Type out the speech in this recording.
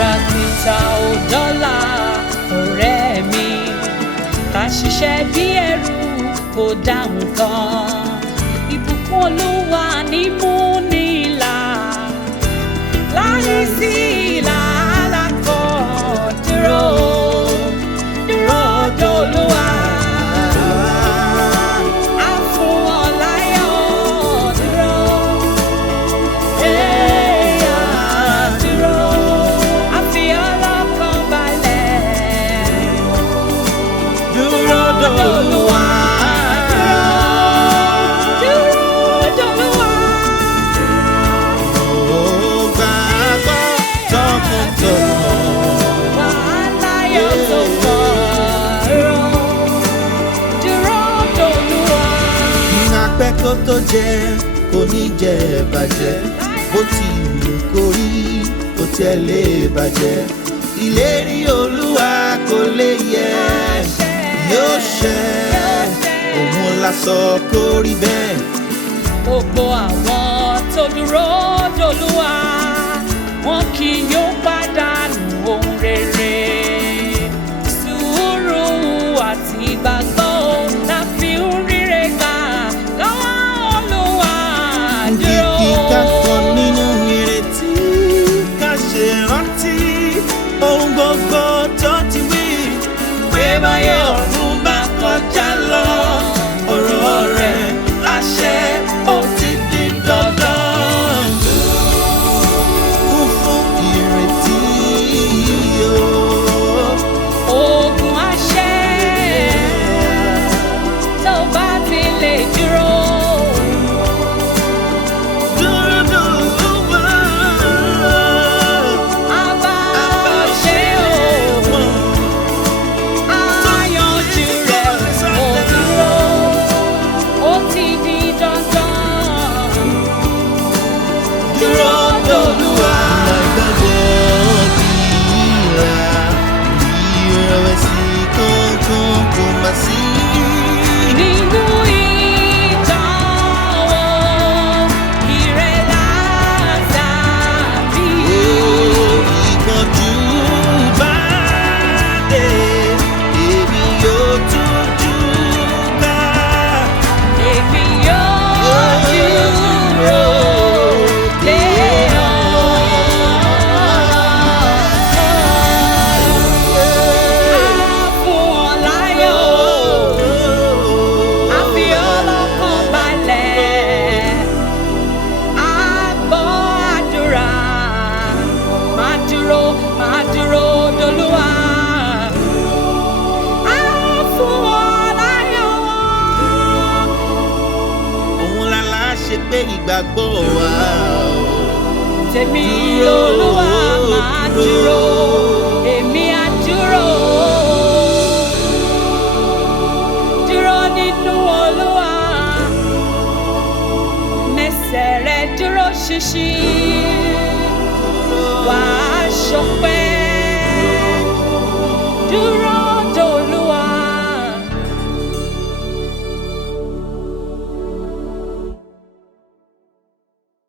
kìràkìtà ò dọ́là ọ̀rẹ́ mi, ká ṣiṣẹ́ bí ẹrú kò dá nǹkan. Ìbùkún Olúwa ní mú ní ìlà, láì sí ìlà alákọ̀. Dúró, dúró d'Olúwa. Á fún ọ láyọ̀. Dúró, dúró. Á fi ọ lọ́kàn balẹ̀. Duro D'oluwa. Kó tó jẹ kò ní jẹ bàjẹ́, bó ti wù kó rí kò tẹ̀lé bàjẹ́. Ìlérí Olúwa kò lè yẹ, yóò ṣẹ, òun la sọ kó rí bẹ́ẹ̀. Gbogbo àwọn tó dúró d'Olúwa, wọn kì yóò pàdánù ohun rere. Sùúrù àti ìgbàgbọ́ la fi ń ríre gbà lọ́wọ́ Olúwa. Dúró. Kíkà kan nínú ìrètí, ká ṣe rántí ohun gbogbo tó ti wí. Pé báyọ̀ ọ̀run bá kọjá lọ, ọ̀rọ̀ rẹ̀ àṣẹ ó ti di dandan. Kún fún ìrètí o. Ogun àṣẹ tó bá ti lè dúró. Duro D'oluwa. Àbá ṣe o, àyànjú rẹ̀ ò dúró, ó ti di dandan. Dúró d'Olúwa. Ìrẹ̀wẹ̀sì kankan kò má sí. Nínú ìdánwò, ìrẹ̀lẹ̀ tàbí Ìpọ́njú bá dé, èmi yóò tójú ká. èmi yóò dúró lé ọ. Á fún ọ láyọ̀, á fi ọ lọ́kàn balẹ̀. Á gbọ́ àdúrà, máa dúró d'Olúwa. Á fún ọ láyọ̀. Òun lálá ṣe pé ìgbàgbọ́ wa o. Tèmi l'Olúwa, máa dúró, èmi á dúró. Dúró nínú Olúwa, mẹsẹ̀ rẹ dúró ṣinṣin, wàá ṣọpẹ́.